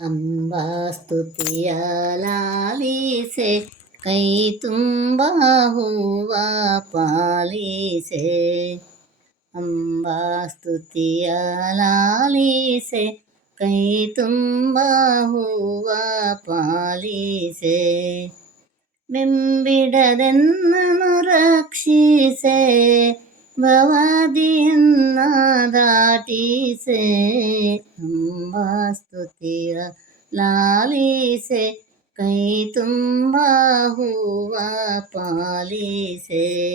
ಅಂಬಾ ಸ್ತುತಿಯ ಲಾಲಿಸೆ, ಕೈ ತುಂಬ ಹೂವ ಪಾಲಿಸೆ. ಅಂಬಾ ಸ್ತುತಿಯ ಲಾಲಿಸೆ, ಕೈ ತುಂಬ ಹೂವ ಪಾಲಿಸೆ. ಬೆಂಬಿಡದೆನ್ನನು ರಕ್ಷಿಸೆ, ಭವಾದಿಯನ್ನ ದಾಟಿಸೆ. ಅಂಬಾ ಸ್ತುತಿಯ ಲಾಲಿಸೆ, ಕೈ ತುಂಬ ಹೂವ ಪಾಲಿಸೆ.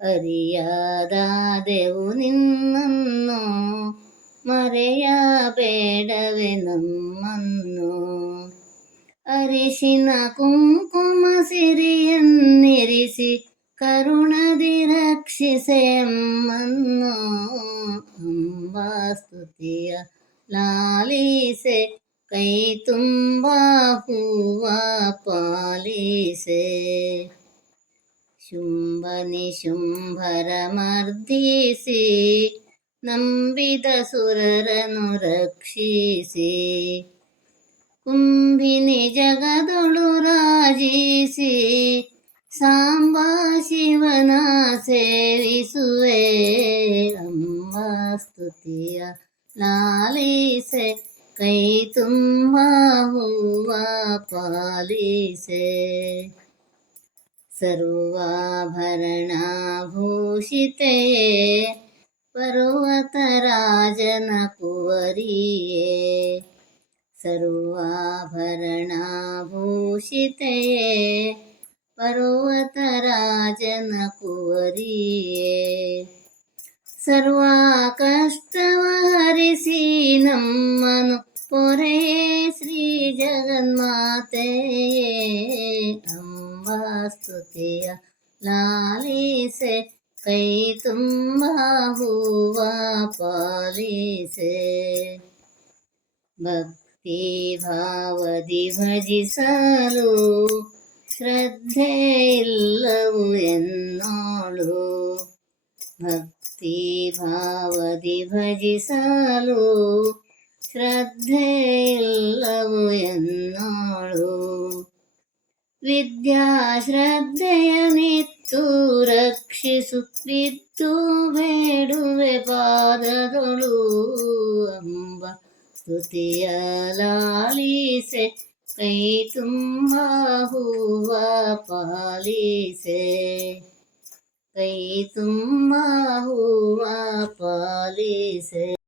ಅರಿಯದಾದೆವು ನಿನ್ನನ್ನು, ಮರೆಯಬೇಡವೆ ನಮ್ಮನ್ನು. ಅರಿಶಿನ ಕುಂಕುಮ ಸಿರಿಯನ್ನಿರಿಸಿ, ಕರುಣದಿ ರಕ್ಷಿಸೆ ಅಮ್ಮನ್ನು. ಅಂಬಾ ಸ್ತುತಿಯ ಲಾಲಿಸೆ, ಕೈ ತುಂಬ ಹೂವ ಪಾಲಿಸೆ. ಶುಂಭ ನಿಶುಂಭರ ಮರ್ದಿಸಿ, ನಂಬಿದ ಸುರರನು ರಕ್ಷಿಸಿ. ಕುಂಭಿನಿ ಜಗದೊಳು ರಾಜಿಸಿ, ಸಾಂಬಾ ಶಿವನ ಸೇವಿಸುವೆ. ಅಂಬಾ ಸ್ತುತಿಯ ಲಾಲಿಸೆ, ಕೈ ತುಂಬ ಹೂವ ಪಾಲಿಸೆ. ಸರ್ವಾಭರಣ ಭೂಷಿತೆಯೇ, ಪರ್ವತರಾಜನ ಕುವರಿಯೇ. ಸರ್ವಾಭರಣ ಭೂಷಿತೆಯೇ, ಪರ್ವತರಾಜನ ಕುವರಿಯೇ. ಸರ್ವ ಕಷ್ಟವ ಹರಿಸಿ ನಮ್ಮನು ಪೊರೆಯೇ ಶ್ರೀ ಜಗನ್ಮಾತೆಯೇ. ಅಂಬಾ ಸ್ತುತಿಯ ಲಾಲಿಸೆ, ಕೈ ತುಂಬ ಹೂವ ಪಾಲಿಸೆ. ಭಕ್ತಿ ಭಾವದಿ ಭಜಿಸಲು, ಶ್ರದ್ಧೆ ಇಲ್ಲವು ಎನ್ನೋಳು. ಭಕ್ತಿ ಭಾವದಿ ಭಜಿಸಲು, ಶ್ರದ್ಧೆ ಇಲ್ಲವು ಎನ್ನೋಳು. ವಿದ್ಯಾ ಶ್ರದ್ಧೆಯನಿತ್ತು ರಕ್ಷಿಸು, ಬಿದ್ದು ಬೇಡುವೆ ಪಾದದೊಳು. ಅಂಬಾ ಸ್ತುತಿಯ ಲಾಲಿಸೆ, ಕೈ ತುಂಬ ಹೂವ ಪಾಲಿಸೆ. ಕೈ ತುಂಬ ಹೂವ ಪಾಲಿಸೆ.